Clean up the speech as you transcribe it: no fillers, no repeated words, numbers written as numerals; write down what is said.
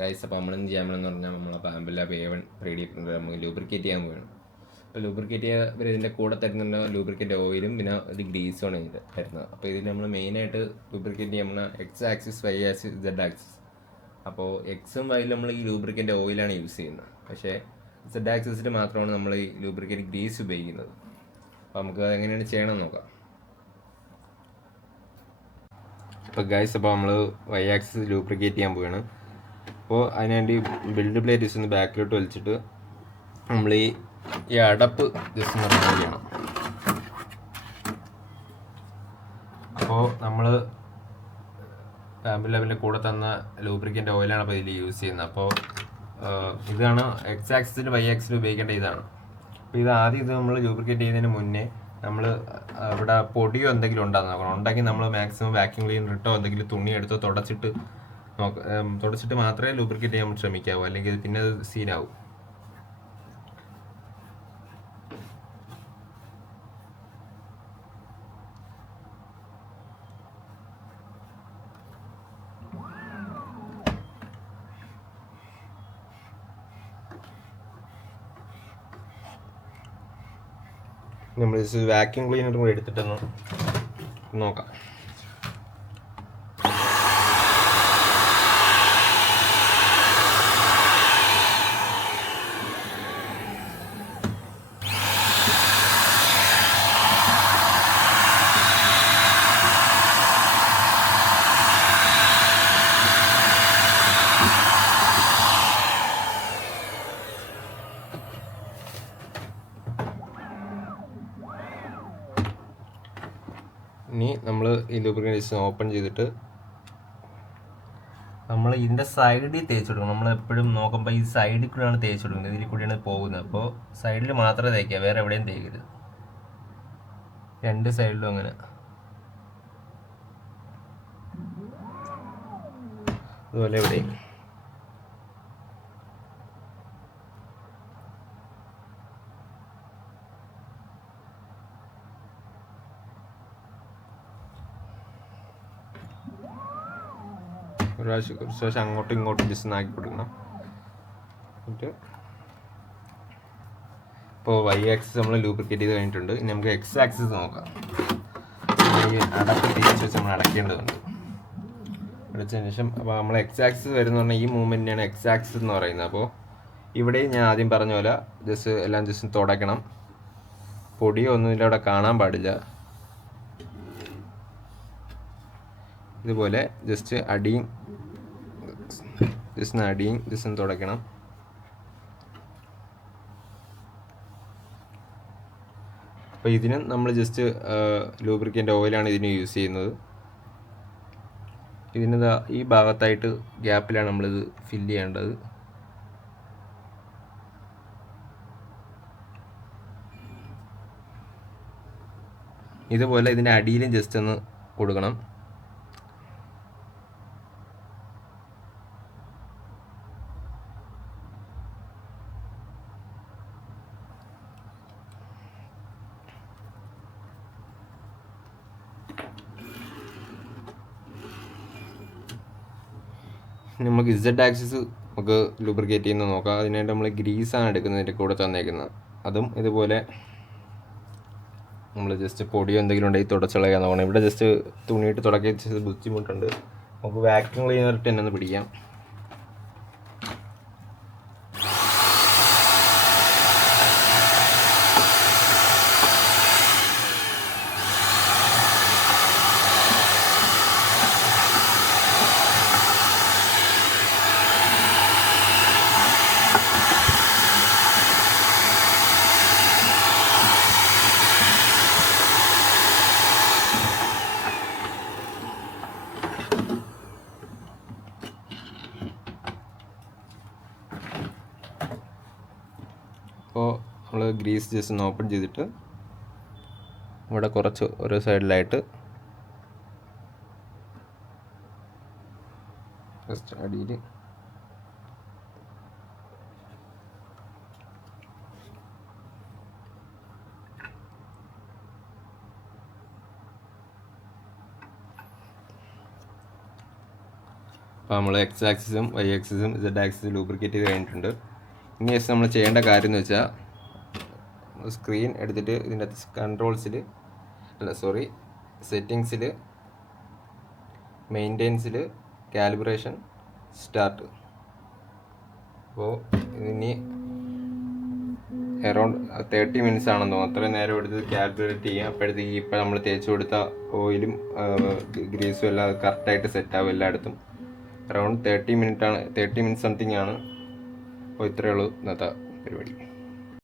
Guys, അപ്പോൾ നമ്മളിന്ന് ചെയ്യാൻ പോകണമെന്ന് പറഞ്ഞാൽ നമ്മളെ പാമ്പില്ല A1 പ്രീഡിയേറ്റർ നമുക്ക് ലൂബ്രിക്കേറ്റ് ചെയ്യാൻ പോവുകയാണ്. അപ്പോൾ ലൂബ്രിക്കേറ്റ് ചെയ്യാൻ ഇവർ ഇതിൻ്റെ കൂടെ തരുന്നുണ്ട് ലൂബ്രിക്കേറ്റ് ഓയിലും പിന്നെ ഒരു ഗ്രീസുമാണ് ഇതിൻ്റെ തരുന്നത്. അപ്പോൾ ഇതിൽ നമ്മൾ മെയിനായിട്ട് ലൂബ്രിക്കേറ്റ് ചെയ്യാൻ പോകുന്ന X axis, Y axis, Z axis. അപ്പോൾ എക്സും വൈയിലും നമ്മൾ ഈ ലൂബ്രിക്കേറ്റ് ഓയിലാണ് യൂസ് ചെയ്യുന്നത്. പക്ഷേ സെഡ് ആക്സിസിൽ മാത്രമാണ് നമ്മൾ ഈ ലൂബ്രിക്കേറ്റ് ഗ്രീസ് ഉപയോഗിക്കുന്നത്. അപ്പോൾ നമുക്ക് എങ്ങനെയാണ് ചെയ്യണമെന്ന് നോക്കാം. അപ്പോൾ ഗൈസ്, അപ്പോൾ നമ്മൾ വൈ ആക്സിസ് ലൂബ്രിക്കേറ്റ് ചെയ്യാൻ പോവുകയാണ്. അപ്പോൾ അതിനുവേണ്ടി ബിൽഡ് പ്ലേറ്റ് ജസ്റ്റ് ഒന്ന് ബാക്കിലോട്ട് വലിച്ചിട്ട് നമ്മൾ ഈ അടപ്പ് ജസ്റ്റ് ഒന്ന് റിമൂവ് ചെയ്യണം. അപ്പോൾ നമ്മൾ പാമ്പ് ലെവലിൻ്റെ കൂടെ തന്ന ലൂബ്രിക്കൻ്റ് ഓയിലാണ് അപ്പോൾ ഇതിൽ യൂസ് ചെയ്യുന്നത്. അപ്പോൾ ഇതാണ് എക്സ് ആക്സിസിൽ വൈ ആക്സിൽ ഉപയോഗിക്കേണ്ട ഇതാണ്. അപ്പോൾ ഇത് ആദ്യം നമ്മൾ ലൂബ്രിക്കേറ്റ് ചെയ്യുന്നതിന് മുന്നേ നമ്മൾ ഇവിടെ പൊടിയോ എന്തെങ്കിലും ഉണ്ടാകുന്ന നോക്കണം. ഉണ്ടെങ്കിൽ നമ്മൾ മാക്സിമം വാക്യൂം ക്ലീനറിട്ടോ എന്തെങ്കിലും തുണി എടുത്തോ തുടച്ചിട്ട് മാത്രമേ ലൂബ്രിക്കേറ്റ് ചെയ്യാൻ ശ്രമിക്കാവൂ, അല്ലെങ്കിൽ പിന്നെ അത് സീനാവും. നമ്മൾ വാക്യൂം ക്ലീനറും കൂടി എടുത്തിട്ടൊന്ന് നോക്കാം. ഇനി നമ്മൾ ഈ ലൂബ്രിക്കൻ്റ് ഓപ്പൺ ചെയ്തിട്ട് നമ്മൾ ഇതിൻ്റെ സൈഡിൽ തേച്ച് കൊടുക്കണം. നമ്മൾ എപ്പോഴും നോക്കുമ്പോൾ ഈ സൈഡിൽ കൂടെയാണ് തേച്ച് കൊടുക്കുന്നത്, ഇതിൽ കൂടിയാണ് പോകുന്നത്. അപ്പോൾ സൈഡിൽ മാത്രമേ തേക്കുക, വേറെ എവിടെയും തേക്കരുത്. രണ്ട് സൈഡിലും അങ്ങനെ. അതുപോലെ എവിടെയും. കുറച്ച് പ്രാവശ്യം അങ്ങോട്ടും ഇങ്ങോട്ടും ജസ്റ്റ് ആക്കി കൊടുക്കണം. എന്നിട്ട് ഇപ്പോൾ വൈ ആക്സിസ് നമ്മൾ ലൂബ്രിക്കേറ്റ് ചെയ്ത് കഴിഞ്ഞിട്ടുണ്ട്. ഇനി നമുക്ക് എക്സ് ആക്സിസ് നോക്കാം. ഈ അടപ്പ് തിരിച്ച് വെച്ച് നമ്മൾ അടയ്ക്കേണ്ടതുണ്ട്. അടച്ചതിന് ശേഷം അപ്പോൾ നമ്മൾ എക്സ് ആക്സിസ് വരുന്ന പറഞ്ഞാൽ ഈ മൂവ്മെൻറ്റിനാണ് എക്സ് ആക്സിസ് എന്ന് പറയുന്നത്. അപ്പോൾ ഇവിടെയും ഞാൻ ആദ്യം പറഞ്ഞ പോലെ എല്ലാം ജസ്റ്റ് തുടയ്ക്കണം. പൊടിയോ ഒന്നും ഇതിൻ്റെ അവിടെ കാണാൻ പാടില്ല. ഇതുപോലെ ജസ്റ്റ് അടിയും ജസ്റ്റ് തുടയ്ക്കണം. അപ്പോൾ ഇതിന് നമ്മൾ ജസ്റ്റ് ലൂബ്രിക്കൻ്റ് ഓയിലാണ് ഇതിന് യൂസ് ചെയ്യുന്നത്. ഇതിന് ഈ ഭാഗത്തായിട്ട് ഗ്യാപ്പിലാണ് നമ്മളിത് ഫില്ല് ചെയ്യേണ്ടത്. ഇതുപോലെ ഇതിൻ്റെ അടിയിലും ജസ്റ്റ് ഒന്ന് കൊടുക്കണം. നമുക്ക് ഇസഡ് ആക്സിസ് നമുക്ക് ലൂബ്രിക്കേറ്റ് ചെയ്യുന്നത് നോക്കാം. അതിനായിട്ട് നമ്മൾ ഗ്രീസാണ് എടുക്കുന്നതിൻ്റെ കൂടെ തന്നേക്കുന്നത്. അതും ഇതുപോലെ നമ്മൾ ജസ്റ്റ് പൊടിയോ എന്തെങ്കിലും ഉണ്ടെങ്കിൽ തുടച്ചളയാൻ നോക്കണം. ഇവിടെ ജസ്റ്റ് തുണിയിട്ട് തുടക്കി ബുദ്ധിമുട്ടുണ്ട്. നമുക്ക് വാക്യൂം ക്ലീനറിട്ട് തന്നെ ഒന്ന് പിടിക്കാം. അപ്പോൾ നമ്മൾ ഗ്രീസ് ജസ്റ്റ് ഒന്ന് ഓപ്പൺ ചെയ്തിട്ട് ഇവിടെ കുറച്ച് ഓരോ സൈഡിലായിട്ട് ജസ്റ്റ് അടിയിൽ അപ്പോൾ നമ്മൾ എക്സ് ആക്സിസും വൈ ആക്സിസും ഇസഡ് ആക്സിസും ലൂബ്രിക്കേറ്റ് ചെയ്ത് കഴിഞ്ഞിട്ടുണ്ട്. ഇനി ജസ്റ്റ് നമ്മൾ ചെയ്യേണ്ട കാര്യം എന്ന് വെച്ചാൽ സ്ക്രീൻ എടുത്തിട്ട് ഇതിൻ്റെ കൺട്രോൾസിൽ സെറ്റിങ്സിൽ മെയിൻ്റെനൻസിൽ കാലിബ്രേഷൻ സ്റ്റാർട്ട്. അപ്പോൾ ഇതിനി അറൗണ്ട് 30 മിനിറ്റ്സ് ആണെന്ന് തോന്നുന്നു. അത്രയും നേരം എടുത്ത് കാൽക്കുലേറ്റ് ചെയ്യാം. അപ്പോഴത്തേക്ക് ഇപ്പോൾ നമ്മൾ തേച്ച് കൊടുത്ത ഓയിലും ഗ്രീസും എല്ലാം കറക്റ്റായിട്ട് സെറ്റാവും എല്ലായിടത്തും. അറൗണ്ട് 30 മിനിറ്റ്സ് സംതിങ് ആണ്. അപ്പോൾ ഇത്രയേ ഉള്ളൂ ഇന്നത്തെ പരിപാടി.